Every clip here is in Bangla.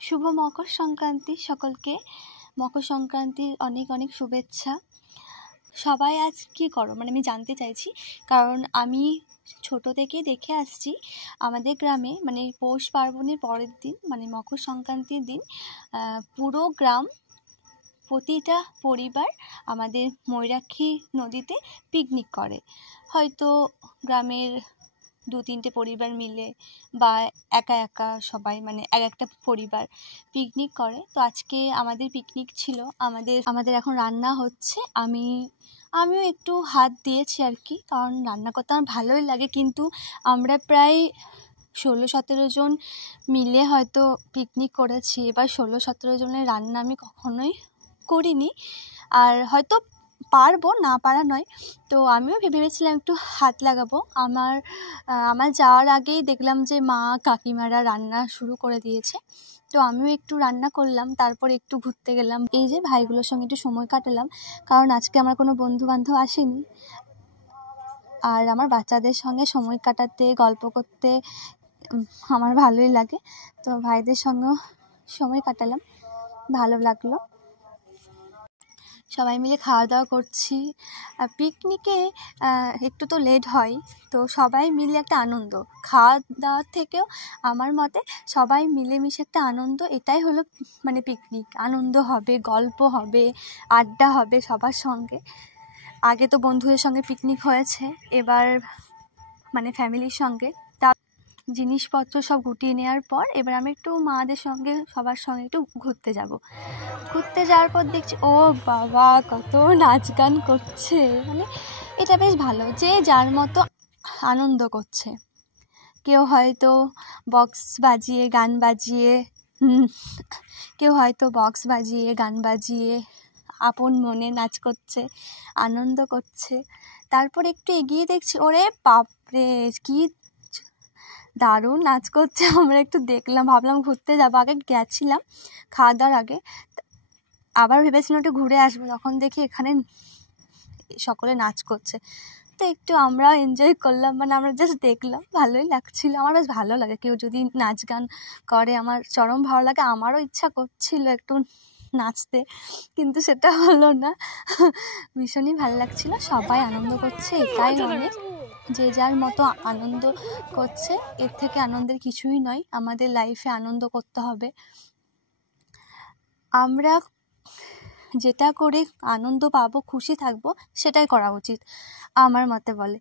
শুভ মকর সংক্রান্তি সকলকে। মকর সংক্রান্তির অনেক অনেক শুভেচ্ছা। সবাই আজ কি করো মানে আমি জানতে চাইছি, কারণ আমি ছোট থেকেই দেখে আসছি আমাদের গ্রামে মানে পৌষ পার্বণের পরের দিন মানে মকর সংক্রান্তির দিন পুরো গ্রাম প্রতিটা পরিবার আমাদের ময়ূরাক্ষী নদীতে পিকনিক করে। হয়তো গ্রামের 2-3টে পরিবার মিলে বা একা একা সবাই মানে এক একটা পরিবার পিকনিক করে। তো আজকে আমাদের পিকনিক ছিল, আমাদের এখন রান্না হচ্ছে। আমিও একটু হাত দিয়েছি আর কি, কারণ রান্না করতে আমার ভালোই লাগে, কিন্তু আমরা প্রায় 16-17 জন মিলে হয়তো পিকনিক করেছি। এবার 16-17 জনের রান্না আমি কখনোই করিনি, আর হয়তো পারবো না, পারা নয়। তো আমিও ভেবেছিলাম একটু হাত লাগাবো। আমার যাওয়ার আগেই দেখলাম যে মা কাকিমারা রান্না শুরু করে দিয়েছে, তো আমিও একটু রান্না করলাম, তারপর একটু ঘুরতে গেলাম। এই যে ভাইগুলোর সঙ্গে একটু সময় কাটালাম, কারণ আজকে আমার কোনো বন্ধু বান্ধব আসেনি, আর আমার বাচ্চাদের সঙ্গে সময় কাটাতে গল্প করতে আমার ভালোই লাগে। তো ভাইদের সঙ্গেও সময় কাটালাম, ভালো লাগলো। সবাই মিলে খাওয়া দাওয়া করছি। পিকনিকে একটু তো লেট হয়, তো সবাই মিলে একটা আনন্দ, খাওয়া দাওয়ার থেকেও আমার মতে সবাই মিলেমিশে একটা আনন্দ, এটাই হলো মানে পিকনিক। আনন্দ হবে, গল্প হবে, আড্ডা হবে সবার সঙ্গে। আগে তো বন্ধুদের সঙ্গে পিকনিক হয়েছে, এবার মানে ফ্যামিলির সঙ্গে। তা জিনিসপত্র সব গুটিয়ে নেওয়ার পর এবার আমি একটু মাদের সঙ্গে সবার সঙ্গে একটু ঘুরতে যাব। ঘুরতে যাওয়ার পর দেখছি ও বাবা কত নাচ গান করছে, মানে এটা বেশ ভালো যে যার মতো আনন্দ করছে। কেউ হয়তো বক্স বাজিয়ে গান বাজিয়ে কেউ হয়তো বক্স বাজিয়ে গান বাজিয়ে আপন মনে নাচ করছে, আনন্দ করছে। তারপর একটু এগিয়ে দেখছি ওরে বাপরে কি দারুণ নাচ করছে। আমরা একটু দেখলাম, ভাবলাম ঘুরতে যাবো, আগে গেছিলাম খাওয়া দাওয়ার আগে, আবার ভেবেছিলাম একটু ঘুরে আসবো, তখন দেখি এখানে সকলে নাচ করছে, তো একটু আমরাও এনজয় করলাম, মানে আমরা জাস্ট দেখলাম, ভালোই লাগছিল। আমার বেশ ভালো লাগে কেউ যদি নাচ গান করে, আমার চরম ভালো লাগে। আমারও ইচ্ছা করছিল একটু নাচতে, কিন্তু সেটা হলো না। ভীষণই ভালো লাগছিল, সবাই আনন্দ করছে, এটাই অনেক। যে যার মতো আনন্দ করছে, এর থেকে আনন্দের কিছুই নয়। আমাদের লাইফে আনন্দ করতে হবে। আমরা যেটা করে আনন্দ পাবো, খুশি থাকবো, সেটাই করা উচিত আমার মতে বলে।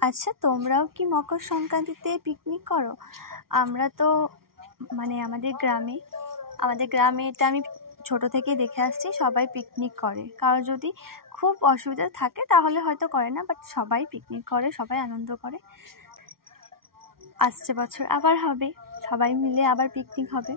আচ্ছা, তোমরাও কি মকর সংক্রান্তিতে পিকনিক করো? আমরা তো মানে আমাদের গ্রামে এটা আমি ছোট থেকে দেখে আসছি, সবাই পিকনিক করে। কারো যদি খুব অসুবিধা থাকে তাহলে হয়তো করে না, বাট সবাই পিকনিক করে, সবাই আনন্দ করে। আসছে বছর আবার হবে, সবাই মিলে আবার পিকনিক হবে।